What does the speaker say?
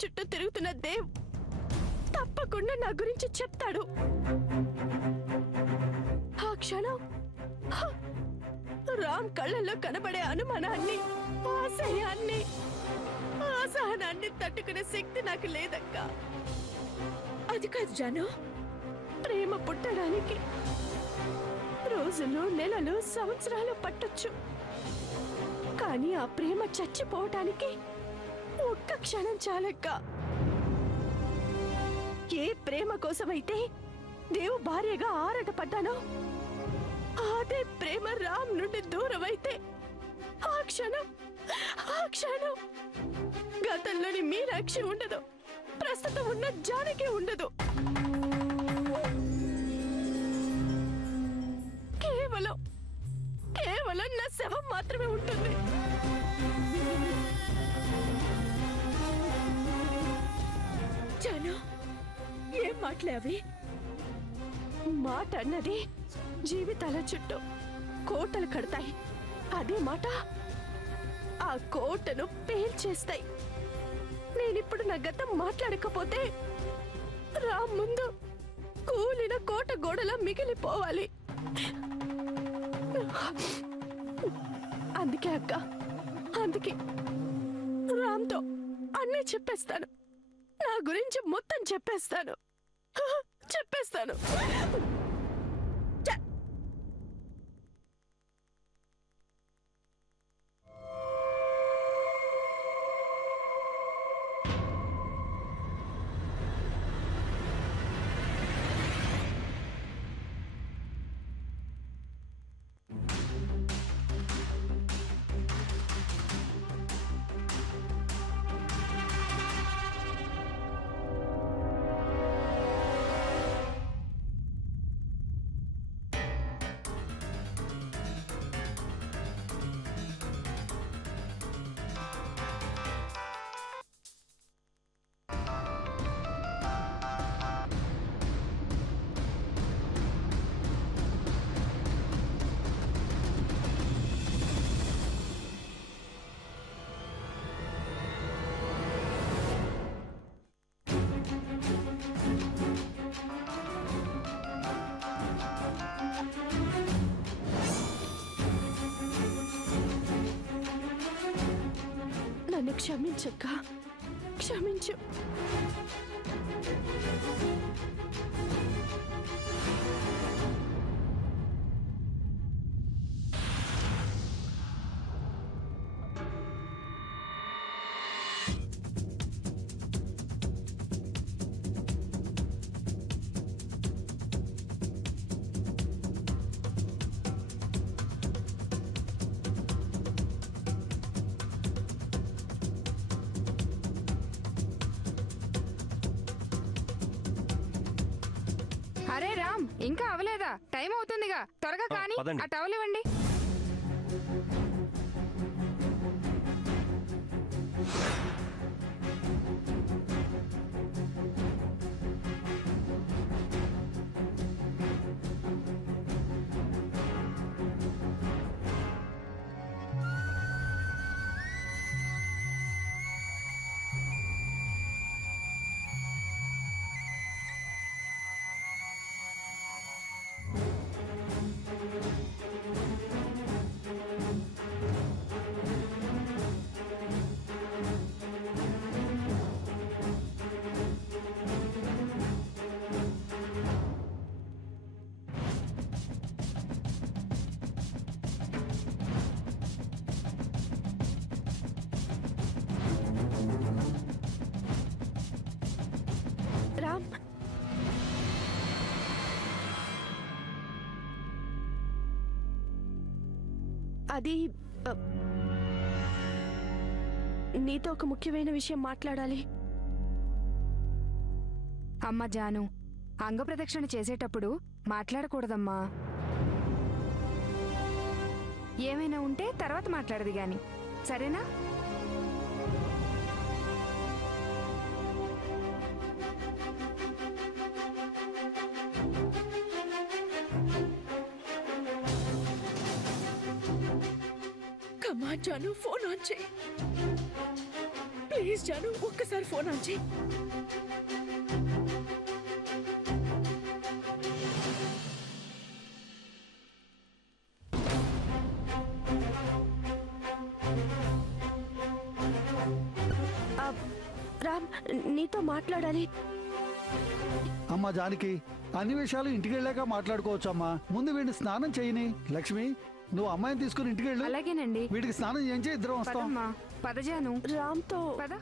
చుట్టూ తిరుగుతున్న దేవ్ తప్పకుండా నా గురించి చెప్తాడు. ఆ క్షణం రామ్ కళ్ళల్లో కనబడే అనుమానాన్ని, ఆశయాన్ని, అసహనాన్ని తట్టుకునే శక్తి నాకు లేదక్కా. అది కాదు జాను, ప్రేమ పుట్టడానికి రోజులు, నెలలు, సంవత్సరాలు పట్టొచ్చు. కానీ ఆ ప్రేమ చచ్చిపోవటానికి ఒక్క క్షణం చాలక్క. ఏ ప్రేమ కోసమైతే దేవు భార్యగా ఆరాటపడ్డానో అదే ప్రేమ రామ్ నుండి దూరం అయితే ఆ క్షణం గతంలోని మీనాక్షి ఉండదు, ప్రస్తుతం ఉన్న జానకి ఉండదు. కేవలం నా శవం మాత్రమే ఉంటుంది. జాను, ఏం మాటలే అవి? మాట అన్నది జీవితాల చుట్టూ కోటలు కడతాయి. అదే మాట ఆ కోటను పేల్చేస్తాయి. నేనిప్పుడు నా గతం మాట్లాడకపోతే రామ్ ముందు కూలిన కోట గోడలా మిగిలిపోవాలి. అందుకే అక్క, అందుకే రామ్తో అన్నీ చెప్పేస్తాను. నా గురించి మొత్తం చెప్పేస్తాను. నన్ను క్షమించక్క, క్షమించు. అరే రామ్, ఇంకా అవలేదా? టైం అవుతుందిగా, త్వరగా కానీ ఆ టవల్ ఇవ్వండి. రామ్, అది నీతో ఒక ముఖ్యమైన విషయం మాట్లాడాలి. అమ్మ జాను, అంగప్రదక్షిణ చేసేటప్పుడు మాట్లాడకూడదమ్మా. ఏమైనా ఉంటే తర్వాత మాట్లాడదు గాని, సరేనా? కమా జాను, ఫోన్ ఆన్ చేయి ప్లీజ్. ప్లీజ్ జాను, ఒక్కసారి ఫోన్ ఆన్ చేయి. రామ్, నీతో మాట్లాడాలి. అమ్మా జానకి, అన్ని విషయాలు ఇంటికి వెళ్ళాక మాట్లాడుకోవచ్చు అమ్మా. ముందు వీడిని స్నానం చేయని. లక్ష్మి, నువ్వు అమ్మాయిని తీసుకుని ఇంటికి వెళ్ళు. అలాగేనండి. వీడికి స్నానం చేయించి ఇద్దరం వస్తాం. పదమ్మా, పద జాను. రామ్తో పద.